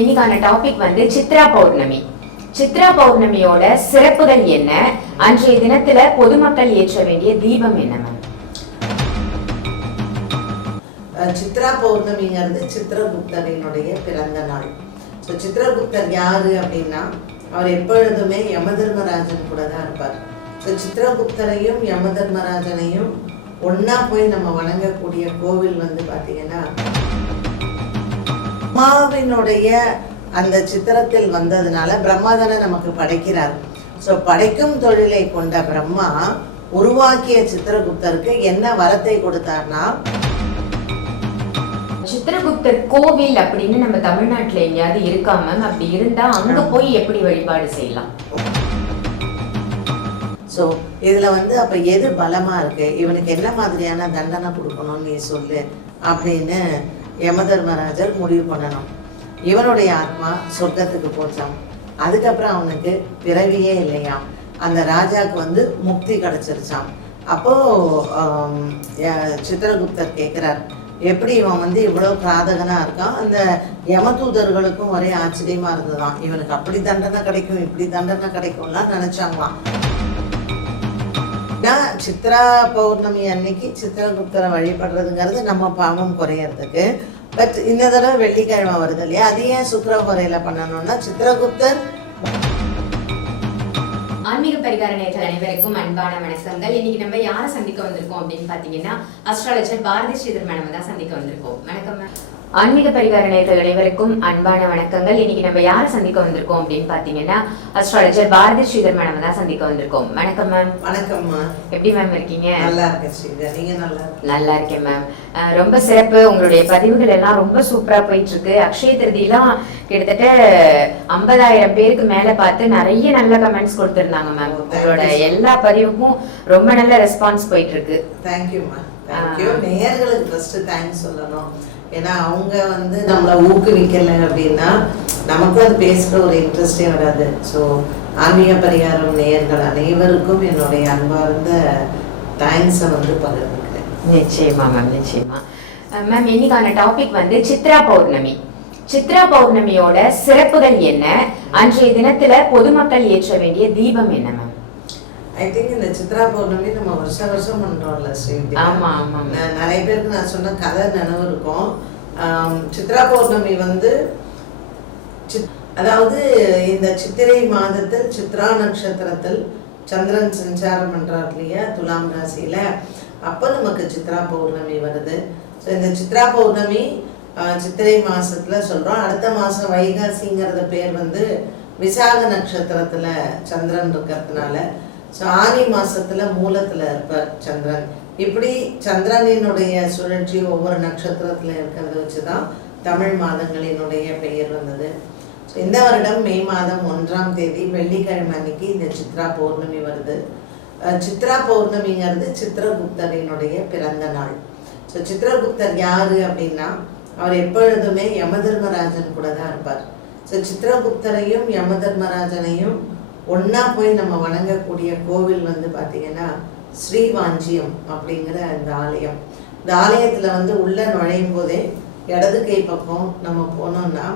இன்னைக்கான டாபிக் சித்ரா பௌர்ணமி. சித்ரா பௌர்ணமியோட சிறப்புகள் என்ன? அன்றைய தினத்துல பொதுமக்கள் ஏற்ற வேண்டிய தீபம் என்ன மேம்? சித்ரா பௌர்ணமிங்கிறது சித்திரகுப்தரினுடைய பிறந்த நாள். ஸோ சித்திரகுப்தர் யாரு அப்படின்னா, அவர் எப்பொழுதுமே யமதர்மராஜன் கூட தான் இருப்பார். ஸோ சித்திரகுப்தரையும் யமதர்மராஜனையும் ஒன்னா போய் நம்ம வணங்கக்கூடிய கோவில் பார்த்தீங்கன்னா, பிரம்மாவினுடைய அந்த சித்திரத்தில் வந்ததுனால பிரம்மா தானே நமக்கு படைக்கிறார். ஸோ படைக்கும் தொழிலை கொண்ட பிரம்மா உருவாக்கிய சித்திரகுப்தருக்கு என்ன வரத்தை கொடுத்தார்னா, சித்திரகுப்தர் கோவில் அப்படின்னு நம்ம தமிழ்நாட்டுல எங்கேயாவது இருக்கா மேம்? அப்படி இருந்தா அங்க போய் எப்படி வழிபாடு செய்யலாம்? ஸோ இதுல அப்ப எது பலமா இருக்கு, இவனுக்கு என்ன மாதிரியான தண்டனை கொடுக்கணும்னு நீ சொல்லு அப்படின்னு யமதர்மராஜர் முடிவு பண்ணணும். இவனுடைய ஆத்மா சொர்க்கத்துக்கு போச்சான். அதுக்கப்புறம் அவனுக்கு பிறவியே இல்லையாம். அந்த ராஜாவுக்கு முக்தி கிடைச்சிருச்சான். அப்போ சித்திரகுப்தர் கேட்கிறார், எப்படி இவன் இவ்வளோ பிராதகனா இருக்கான்? அந்த யமதூதர்களுக்கும் ஒரே ஆச்சரியமா இருந்ததுதான். இவனுக்கு அப்படி தண்டனை கிடைக்கும், இப்படி தண்டனை கிடைக்கும்லாம் நினைச்சாங்களாம். சித்ரா பௌர்ணமி அன்னைக்கு சித்திரகுப்தரை வழிபடுறதுங்கிறது நம்ம பாவம் குறையறதுக்கு. பட் இந்த தடவை வெள்ளிக்கிழமை வருது இல்லையா, அது ஏன் சுக்கிரஹோரையில பண்ணணும்னா, சித்திரகுப்தர். ஆன்மீக பரிகார நேயர்கள் அனைவருக்கும் அன்பான வணக்கங்கள். இன்னைக்கு நம்ம யாரை சந்திக்க வந்திருக்கோம் அப்படின்னு பாத்தீங்கன்னா, அஸ்ட்ராலஜர் பாரதி ஸ்ரீதர் மேடம் தான் சந்திக்க வந்திருக்கோம். வணக்கம் மேம். ஆன்மீக பரிகார நேயர்கள் அனைவருக்கும் அன்பான வணக்கங்கள். இன்னைக்கு நம்ம யாரை சந்திக்க வந்திருக்கோம் அப்படின்னு பாத்தீங்கன்னா, அஸ்ட்ராலஜர் பாரதி ஸ்ரீதர் மேடம் தான் சந்திக்க வந்திருக்கோம். வணக்கம் மேம். வணக்கம்மா. எப்படி மேம் இருக்கீங்க? நல்லா இருக்கேன் ஸ்ரீதர், நீங்க நல்லா இருக்கேன் மேம். ரொம்ப சிறப்பு. உங்களுடைய பதிவுகள் எல்லாம் ரொம்ப சூப்பரா போயிட்டு இருக்கு. அக்ஷய திருதியெல்லாம் கிட்டத்தட்ட 50,000 பேருக்கு மேல பார்த்து நிறைய நல்ல கமெண்ட்ஸ் கொடுத்திருந்தாங்க மேம். உங்களோட எல்லா பதிவுக்கும் ரொம்ப நல்ல ரெஸ்பான்ஸ் போயிட்டு இருக்கு. தேங்க்யூமா. தேங்க்யூ. நேயர்களுக்கு ஃபர்ஸ்ட் தேங்க்ஸ் சொல்லணும். ஏன்னா அவங்க நம்மளை ஊக்குவிக்கலை அப்படின்னா நமக்கு அது பேசுகிற ஒரு இன்ட்ரெஸ்டே வராது. ஸோ ஆன்மீக பரிகாரம் நேயர்கள் அனைவருக்கும் என்னுடைய அன்பார்ந்த தேங்க்ஸை பகிர்ந்துக்கிறேன். நிச்சயமா மேம், நிச்சயமா மேம். இன்னைக்கான டாபிக் சித்ரா பௌர்ணமி. சித்ரா பௌர்ணமியோட சிறப்புகள் என்ன? அன்றைய தினத்துல பொதுமக்கள் ஏற்ற வேண்டிய தீபம் என்ன மேம்? ஐ திங்க் இந்த சித்ரா பௌர்ணமி நம்ம வருஷம் பண்றோம்ல ஸ்ரீ. ஆமா ஆமா. நிறைய பேருக்கு நான் சொன்ன கதை நினைவு இருக்கும். சித்ரா பௌர்ணமி அதாவது இந்த சித்திரை மாதத்தில் சித்ரா நட்சத்திரத்தில் சந்திரன் சஞ்சாரம் பண்றார் இல்லையா துலாம் ராசியில, அப்ப நமக்கு சித்ரா பௌர்ணமி வருது. ஸோ இந்த சித்ரா பௌர்ணமி சித்திரை மாசத்துல சொல்றோம். அடுத்த மாசம் வைகாசிங்கிறத பேர் விசாக நட்சத்திரத்துல சந்திரன் இருக்கிறதுனால, ஸோ ஆனி மாசத்துல மூலத்துல இருப்பார் சந்திரன். இப்படி சந்திரனினுடைய சுழற்சி ஒவ்வொரு நட்சத்திரத்துல இருக்கிறத வச்சுதான் தமிழ் மாதங்களினுடைய பெயர் வந்தது. ஸோ இந்த வருடம் மே மாதம் 1ஆம் தேதி வெள்ளிக்கிழமை அன்னைக்கு இந்த சித்ரா பௌர்ணமி வருது. சித்ரா பௌர்ணமிங்கிறது சித்திரகுப்தரினுடைய பிறந்த நாள். ஸோ சித்திரகுப்தர் யாரு அப்படின்னா, அவர் எப்பொழுதுமே யமதர்மராஜன் கூட தான் இருப்பார். ஸோ சித்திரகுப்தரையும் யமதர்மராஜனையும் ஒன்னா போய் நம்ம வணங்கக்கூடிய கோவில் பார்த்தீங்கன்னா ஸ்ரீவாஞ்சியம் அப்படிங்கிற இந்த ஆலயம். இந்த ஆலயத்துல உள்ள நுழையும் போதே இடது கை பக்கம் நம்ம போனோம்னா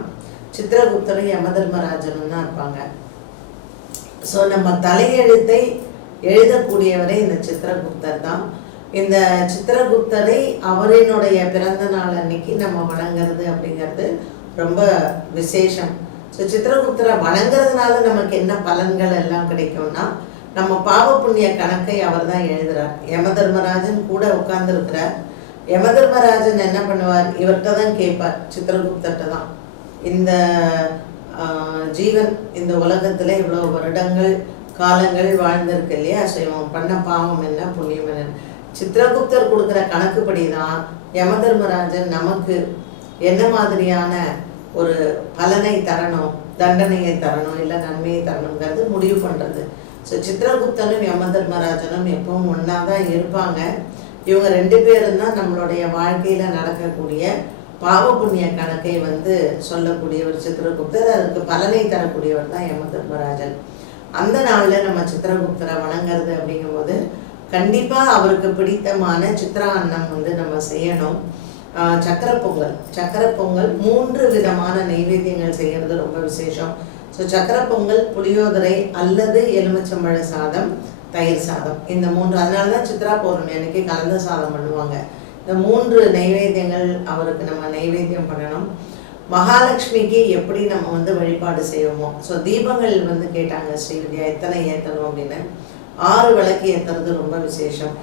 சித்திரகுப்தரும் யமதர்மராஜனும் தான் இருப்பாங்க. ஸோ நம்ம தலையெழுத்தை எழுதக்கூடியவரே இந்த சித்திரகுப்தர் தான். இந்த சித்திரகுப்தரை அவரினுடைய பிறந்த நாள் அன்னைக்கு நம்ம வணங்குறது அப்படிங்கிறது ரொம்ப விசேஷம். ஸோ சித்திரகுப்தரை வணங்குறதுனால நமக்கு என்ன பலன்கள் எல்லாம் கிடைக்கும்னா, நம்ம பாவ புண்ணிய கணக்கை அவர் தான் எழுதுறார். யமதர்மராஜன் கூட உட்கார்ந்து இருக்கிறார். யமதர்மராஜன் என்ன பண்ணுவார், இவர்கிட்ட தான் கேட்பார், சித்திரகுப்தர்கிட்ட தான், இந்த ஜீவன் இந்த உலகத்துல இவ்வளவு வருடங்கள் காலங்கள் வாழ்ந்திருக்கு இல்லையா, ஸோ இவன் பண்ண பாவம் என்ன புண்ணியம் என்ன, சித்திரகுப்தர் கொடுக்குற கணக்குப்படி தான் யமதர்மராஜன் நமக்கு என்ன மாதிரியான ஒரு பலனை தரணும், தண்டனையை தரணும், இல்லை நன்மையை தரணுங்கிறது முடிவு பண்றது. ஸோ சித்திரகுப்தனும் யமதர்மராஜனும் எப்பவும் ஒன்னா தான் இருப்பாங்க. இவங்க 2 பேரும் தான் நம்மளுடைய வாழ்க்கையில நடக்கக்கூடிய பாவ புண்ணிய கணக்கை சொல்லக்கூடியவர் சித்திரகுப்தர். அதற்கு பலனை தரக்கூடியவர் தான் யமதர்மராஜன். அந்த நாள்ல நம்ம சித்திரகுப்தரை வணங்குறது அப்படிங்கும் போது கண்டிப்பா அவருக்கு பிடித்தமான சித்ரா அன்னம் நம்ம செய்யணும். சக்கரை பொங்கல். சக்கரை பொங்கல் 3 விதமான நைவேத்தியங்கள் செய்கிறது ரொம்ப விசேஷம். ஸோ சக்கரை பொங்கல், புளியோதரை அல்லது எலுமிச்சம்பழ சாதம், தயிர் சாதம், இந்த 3. அதனால தான் சித்ரா பௌர்ணமி அன்னைக்கு கலந்த சாதம் பண்ணுவாங்க. இந்த 3 நைவேத்தியங்கள் அவருக்கு நம்ம நைவேத்தியம் பண்ணணும். மகாலட்சுமிக்கு எப்படி நம்ம வந்து வழிபாடு செய்வோமோ, ஸோ தீபங்கள் வந்து கேட்டாங்க ஸ்ரீவித்யா எத்தனை ஏற்றணும் அப்படின்னு. 6 விளக்கு ஏற்றுறது ரொம்ப விசேஷம்.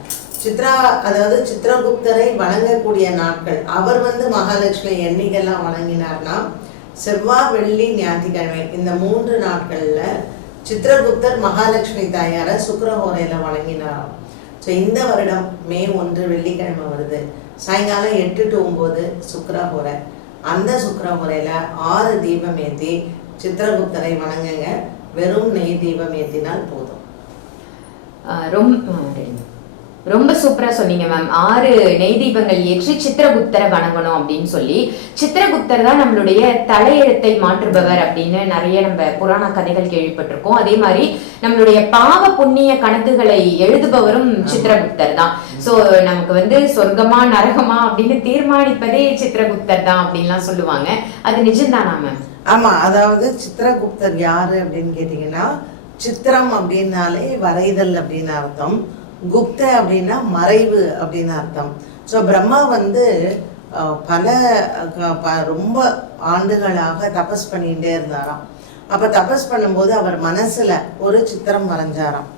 சித்ரா, அதாவது சித்ரகுப்தரை வணங்கக்கூடிய நாட்கள், அவர் வந்து மகாலட்சுமி என்னைக்கெல்லாம் வணங்கினார்னா செவ்வாய், வெள்ளி, ஞாயிற்றுக்கிழமை, இந்த 3 நாட்களில் சித்ரகுப்தர் மகாலட்சுமி தாயாரை சுக்கிரஹோரையில் வணங்கினாராம். ஸோ இந்த வருடம் மே 1 வெள்ளிக்கிழமை வருது. சாயங்காலம் 8 to 9 சுக்கிரஹோரை. அந்த சுக்கிரஹோரையில் 6 தீபம் ஏற்றி சித்ரகுப்தரை வணங்குங்க. வெறும் நெய் தீபம் ஏற்றினால் போதும். ரொம்ப சூப்பரா சொன்னீங்க மேம். 6 நெய் தீபங்கள் ஏற்றி சித்திரகுப்தரை வணங்கணும் அப்படின்னு சொல்லி. சித்திரகுப்தர் தான் நம்மளுடைய தலையெழுத்தை மாற்றுபவர் அப்படின்னு நிறைய நம்ம புராண கதைகள் கேள்விப்பட்டிருக்கோம். அதே மாதிரி நம்மளுடைய பாவ புண்ணிய கணக்குகளை எழுதுபவரும் சித்திரகுப்தர் தான். சோ நமக்கு வந்து சொர்க்கமா நரகமா அப்படின்னு தீர்மானிப்பதே சித்திரகுப்தர் தான் அப்படின்லாம் சொல்லுவாங்க. அது நிஜம்தானா மேம்? ஆமா, அதாவது சித்திரகுப்தர் யாரு அப்படின்னு கேட்டீங்கன்னா, சித்திரம் அப்படின்னாலே வரைதல் அப்படின்னு அர்த்தம். குப்த அப்படின்னா மறைவு அப்படின்னு அர்த்தம். ஸோ பிரம்மா வந்து ரொம்ப ஆண்டுகளாக தபஸ் பண்ணிகிட்டே இருந்தாராம். அப்போ தபஸ் பண்ணும்போது அவர் மனசில் ஒரு சித்திரம் வரைஞ்சாராம்.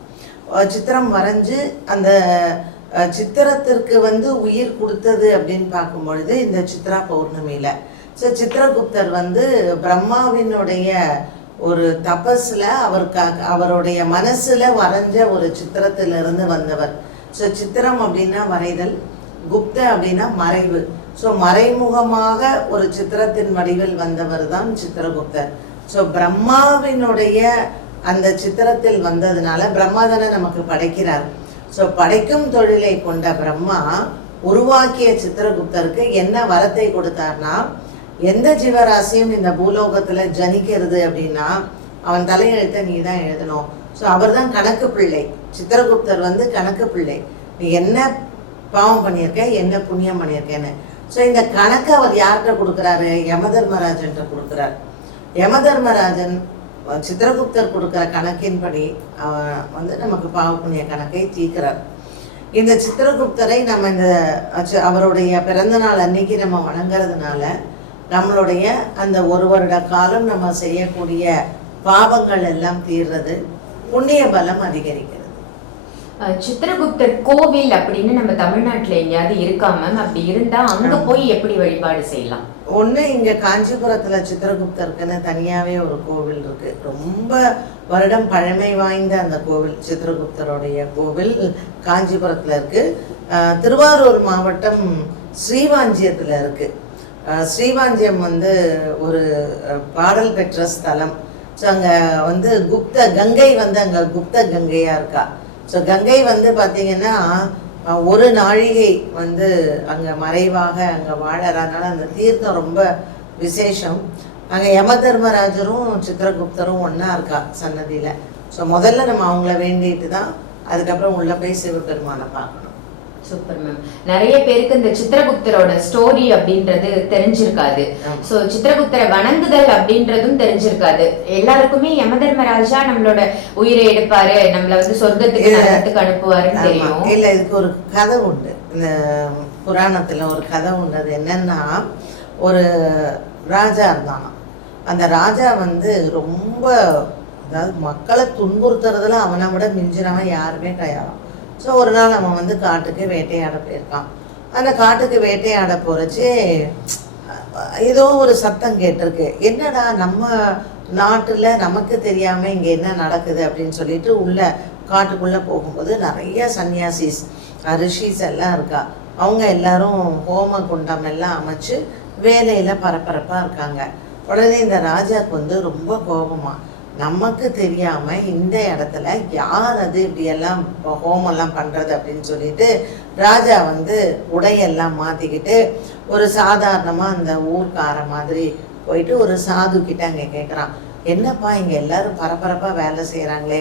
சித்திரம் வரைஞ்சு அந்த சித்திரத்திற்கு வந்து உயிர் கொடுத்தது அப்படின்னு பார்க்கும்பொழுது இந்த சித்ரா பௌர்ணமியில். ஸோ சித்திரகுப்தர் வந்து பிரம்மாவினுடைய ஒரு தபஸில் அவருடைய மனசில் வரைஞ்ச ஒரு சித்திரத்திலிருந்து வந்தவர். ஸோ சித்திரம் அப்படின்னா வரைதல், குப்த அப்படின்னா மறைவு. ஸோ மறைமுகமாக ஒரு சித்திரத்தின் வடிவில் வந்தவர் தான் சித்திரகுப்தர். ஸோ பிரம்மாவினுடைய அந்த சித்திரத்தில் வந்ததுனால பிரம்மா தானே நமக்கு படைக்கிறார். ஸோ படைக்கும் தொழிலை கொண்ட பிரம்மா உருவாக்கிய சித்திரகுப்தருக்கு என்ன வரத்தை கொடுத்தார்னா, எந்த ஜீவராசியும் இந்த பூலோகத்துல ஜனிக்கிறது அப்படின்னா அவன் தலையெழுத்தை நீ தான் எழுதணும். ஸோ அவர் தான் கணக்கு பிள்ளை. சித்திரகுப்தர் வந்து கணக்கு பிள்ளை. நீ என்ன பாவம் பண்ணியிருக்க, என்ன புண்ணியம் பண்ணியிருக்கேன்னு. ஸோ இந்த கணக்கை அவர் யார்கிட்ட கொடுக்குறாரு? யமதர்மராஜன்கிட்ட கொடுக்குறார். யமதர்மராஜன் சித்திரகுப்தர் கொடுக்குற கணக்கின்படி வந்து நமக்கு பாவ புண்ணிய கணக்கை தீர்க்கிறார். இந்த சித்திரகுப்தரை நம்ம இந்த அவருடைய பிறந்த நாள் அன்னைக்கு நம்ம வணங்குறதுனால நம்மளுடைய அந்த 1 வருட காலம் நம்ம செய்யக்கூடிய பாவங்கள் எல்லாம் தீர்றது, புண்ணிய பலம் அதிகரிக்கிறது. சித்திரகுப்தர் கோவில் அப்படின்னு நம்ம தமிழ்நாட்டுல எங்கேயாவது இருக்காம, அப்படி இருந்தா அங்க போய் எப்படி வழிபாடு செய்யலாம்? ஒண்ணு, இங்க காஞ்சிபுரத்துல சித்திரகுப்தருக்குன்னு தனியாவே ஒரு கோவில் இருக்கு. ரொம்ப வருடம் பழமை வாய்ந்த அந்த கோவில், சித்திரகுப்தருடைய கோவில் காஞ்சிபுரத்துல இருக்கு. திருவாரூர் மாவட்டம் ஸ்ரீவாஞ்சியத்துல இருக்கு. ஸ்ரீவாஞ்சியம் வந்து ஒரு பாடல் பெற்ற ஸ்தலம். ஸோ அங்கே வந்து கங்கை வந்து அங்கே குப்த கங்கையாக இருக்கா. ஸோ கங்கை வந்து பார்த்திங்கன்னா ஒரு நாழிகை வந்து அங்கே மறைவாக அங்கே வாழறதுனால அந்த தீர்த்தம் ரொம்ப விசேஷம். அங்கே யமதர்மராஜரும் சித்திரகுப்தரும் ஒன்றா இருக்கா சன்னதியில். ஸோ முதல்ல நம்ம அவங்கள வேண்டிட்டு தான் அதுக்கப்புறம் உள்ளே போய் சிவபெருமானை பார்க்கணும். Super ma'am. நிறைய பேருக்கு இந்த சித்திரகுப்தரோட ஸ்டோரி அப்படின்றது தெரிஞ்சிருக்காது. சோ சித்திரகுப்தரை வணங்குதல் அப்படின்றதும் தெரிஞ்சிருக்காது. எல்லாருக்குமே யமதர்மராஜா நம்மளோட உயிரை எடுப்பாரு, நம்மள வந்து சொர்க்கத்துக்கு நரகத்துக்கு அனுப்புவாருன்னு தெரியும். இல்ல, இதுக்கு ஒரு கதை உண்டு. இந்த புராணத்துல ஒரு கதை உண்டு. அது என்னன்னா, ஒரு ராஜா இருந்தான். அந்த ராஜா வந்து ரொம்ப, அதாவது மக்களை துன்புறுத்துறதுல அவனை விட மிஞ்சினவன் யாருமே கிடையாது. ஸோ ஒரு நாள் அவன் வந்து காட்டுக்கு வேட்டையாட போயிருக்கான். அந்த காட்டுக்கு வேட்டையாட போகிறச்சு ஏதோ ஒரு சத்தம் கேட்டிருக்கு. என்னடா நம்ம நாட்டில் நமக்கு தெரியாமல் இங்கே என்ன நடக்குது அப்படின்னு சொல்லிட்டு உள்ள காட்டுக்குள்ளே போகும்போது நிறைய சன்னியாசிஸ் ரிஷிஸ் எல்லாம் இருக்கா. அவங்க எல்லாரும் ஹோம குண்டம் எல்லாம் அமைச்சு வேலையில் பரபரப்பாக இருக்காங்க. உடனே இந்த ராஜாவுக்கு வந்து ரொம்ப கோபமா, நமக்கு தெரியாமல் இந்த இடத்துல யார் அது இப்படியெல்லாம் ஹோமெல்லாம் பண்ணுறது அப்படின்னு சொல்லிட்டு ராஜா வந்து உடையெல்லாம் மாற்றிக்கிட்டு ஒரு சாதாரணமாக அந்த ஊர்க்கார மாதிரி போயிட்டு ஒரு சாது கிட்ட அங்கே கேட்குறான், என்னப்பா இங்கே எல்லாரும் பரபரப்பாக வேலை செய்கிறாங்களே,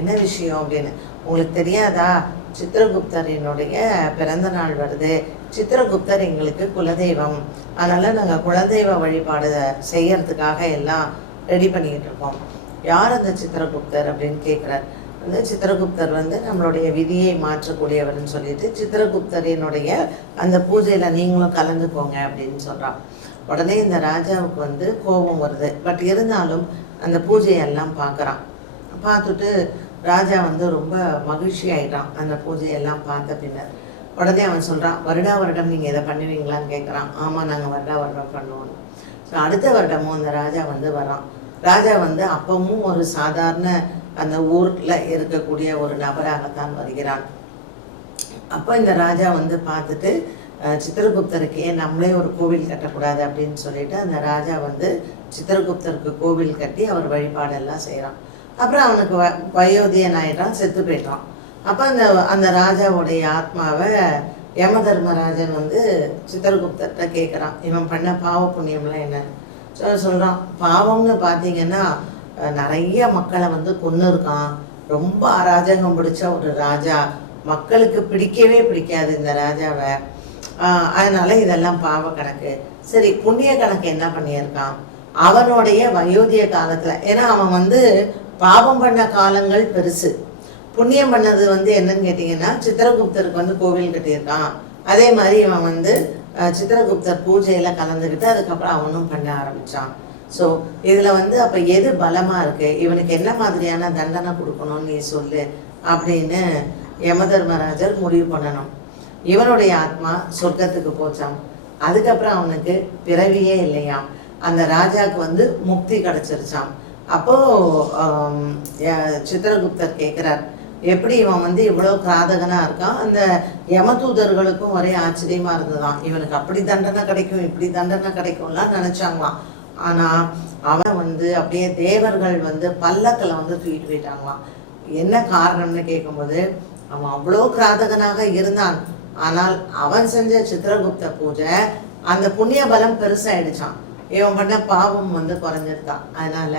என்ன விஷயம் அப்படின்னு. உங்களுக்கு தெரியாதா, சித்திரகுப்தரினுடைய பிறந்த நாள் வருது, சித்திரகுப்தர் எங்களுக்கு குலதெய்வம், அதனால் நாங்கள் குலதெய்வ வழிபாடு செய்யறதுக்காக எல்லாம் ரெடி பண்ணிக்கிட்டு இருக்கோம். யார் அந்த சித்திரகுப்தர் அப்படின்னு கேட்குறார். வந்து சித்திரகுப்தர் வந்து நம்மளுடைய விதியை மாற்றக்கூடியவர்னு சொல்லிட்டு சித்திரகுப்தரினுடைய அந்த பூஜையில் நீங்களும் கலந்துக்கோங்க அப்படின்னு சொல்கிறான். உடனே இந்த ராஜாவுக்கு வந்து கோபம் வருது. பட் இருந்தாலும் அந்த பூஜையெல்லாம் பார்க்குறான். பார்த்துட்டு ராஜா வந்து ரொம்ப மகிழ்ச்சி ஆகிட்டான் அந்த பூஜையெல்லாம் பார்த்த பின்னர். உடனே அவன் சொல்கிறான், வருடா வருடம் நீங்கள் இதை பண்ணுவீங்களான்னு கேட்குறான். ஆமாம், நாங்கள் வருடா வருடம் பண்ணுவோம். ஸோ அடுத்த வருடமும் அந்த ராஜா வந்து வரான். ராஜா வந்து அப்பவும் ஒரு சாதாரண அந்த ஊரில் இருக்கக்கூடிய ஒரு நபராகத்தான் வருகிறான். அப்போ இந்த ராஜா வந்து பார்த்துட்டு சித்திரகுப்தருக்கு ஏன் நம்மளே ஒரு கோவில் கட்டக்கூடாது அப்படின்னு சொல்லிட்டு அந்த ராஜா வந்து சித்திரகுப்தருக்கு கோவில் கட்டி அவர் வழிபாடெல்லாம் செய்கிறான். அப்புறம் அவனுக்கு வயோதியன் ஆயிட்டான், செத்து போயிட்டான். அப்போ அந்த ராஜாவுடைய ஆத்மாவை யம தர்மராஜன் வந்து சித்திரகுப்தர்கிட்ட கேட்குறான், இவன் பண்ண பாவ புண்ணியம்லாம் என்ன சொல்கிறான். பாவம்னு பார்த்தீங்கன்னா நிறைய மக்களை வந்து கொன்று இருக்கான். ரொம்ப அராஜகம் பிடிச்ச ஒரு ராஜா, மக்களுக்கு பிடிக்கவே பிடிக்காது இந்த ராஜாவை. அதனால இதெல்லாம் பாவ கணக்கு. சரி, புண்ணிய கணக்கு என்ன பண்ணியிருக்கான் அவனுடைய வயோதிய காலத்தில்? ஏன்னா அவன் வந்து பாவம் பண்ண காலங்கள் பெருசு, புண்ணியம் பண்ணது வந்து என்னன்னு கேட்டிங்கன்னா சித்திரகுப்தருக்கு வந்து கோவில் கட்டியிருக்கான். அதே மாதிரி இவன் வந்து சித்திரகுப்தர் பூஜையில் கலந்துக்கிட்டு அதுக்கப்புறம் அவனும் பண்ண ஆரம்பித்தான். ஸோ இதில் வந்து அப்போ எது பலமாக இருக்குது, இவனுக்கு என்ன மாதிரியான தண்டனை கொடுக்கணும்னு நீ சொல்லு அப்படின்னு யம தர்மராஜர் முடிவு பண்ணணும். இவனுடைய ஆத்மா சொர்க்கத்துக்கு போச்சான். அதுக்கப்புறம் அவனுக்கு பிறவியே இல்லையாம். அந்த ராஜாவுக்கு வந்து முக்தி கிடச்சிருச்சான். அப்போது சித்திரகுப்தர் கேட்குறார், எப்படி இவன் வந்து இவ்வளோ கிராதகனாக இருக்கான்? அந்த யமதூதர்களுக்கும் ஒரே ஆச்சரியமாக இருந்ததுதான். இவனுக்கு அப்படி தண்டனை கிடைக்கும், இப்படி தண்டனை கிடைக்கும்லாம் நினச்சாங்களாம். ஆனால் அவன் வந்து அப்படியே தேவர்கள் வந்து பல்லக்கில் வந்து தூக்கிட்டு போயிட்டாங்களாம். என்ன காரணம்னு கேட்கும்போது, அவன் அவ்வளோ கிராதகனாக இருந்தான். ஆனால் அவன் செஞ்ச சித்திரகுப்த பூஜை அந்த புண்ணிய பலம் பெருசாயிடுச்சான். இவன் பண்ண பாவம் வந்து குறைஞ்சிருந்தான். அதனால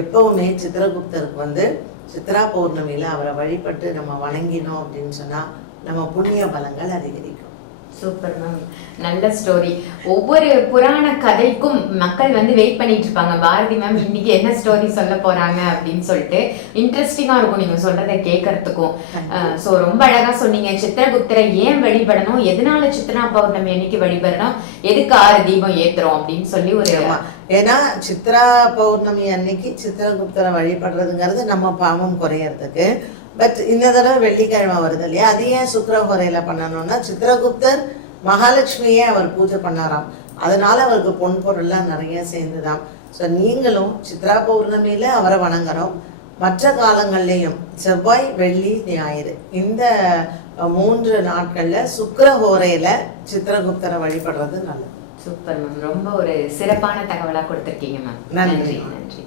எப்பவுமே சித்திரகுப்தருக்கு வந்து சித்ரா பௌர்ணமியில் அவரை வழிபட்டு நம்ம வணங்கினோம் அப்படின்னு சொன்னால் நம்ம புண்ணிய பலங்கள் அதிகரிக்கும். சூப்பர் மேம், நல்ல ஸ்டோரி. ஒவ்வொரு புராண கதைக்கும் மக்கள் வந்து வெயிட் பண்ணிட்டு இருப்பாங்க, பாரதி மேம் இன்னைக்கு என்ன ஸ்டோரி சொல்ல போறாங்க அப்படின்னு சொல்லிட்டு. இன்ட்ரெஸ்டிங்கா இருக்கும் நீங்க சொல்றதை கேட்கறதுக்கும். ஸோ ரொம்ப அழகா சொன்னீங்க. சித்திரகுப்தரை ஏன் வழிபடணும், எதனால சித்ரா பௌர்ணமி அன்னைக்கு வழிபடணும், எதுக்கு 6 தீபம் ஏத்துறோம் அப்படின்னு சொல்லி ஒரு. ஏன்னா சித்ரா பௌர்ணமி அன்னைக்கு சித்திரகுப்தரை வழிபடுறதுங்கிறது நம்ம பாவம் குறையறதுக்கு. பட் இந்த தடவை வெள்ளிக்கிழமை வருது இல்லையா, அது ஏன் சுக்கிரஹோரையில் பண்ணணும்னா சித்திரகுப்தர் மகாலட்சுமியே அவர் பூஜை பண்ணாராம். அதனால அவருக்கு பொன் பொருள்லாம் நிறைய சேர்ந்துதான். ஸோ நீங்களும் சித்ரா பௌர்ணமியில் அவரை வணங்குறோம். மற்ற காலங்கள்லேயும் செவ்வாய், வெள்ளி, ஞாயிறு இந்த 3 நாட்களில் சுக்கிரஹோரையில் சித்திரகுப்தரை வழிபடுறது நல்லது. சூப்பர் மேம், ரொம்ப ஒரு சிறப்பான தகவலாக கொடுத்துருக்கீங்க மேம். நன்றி. நன்றி.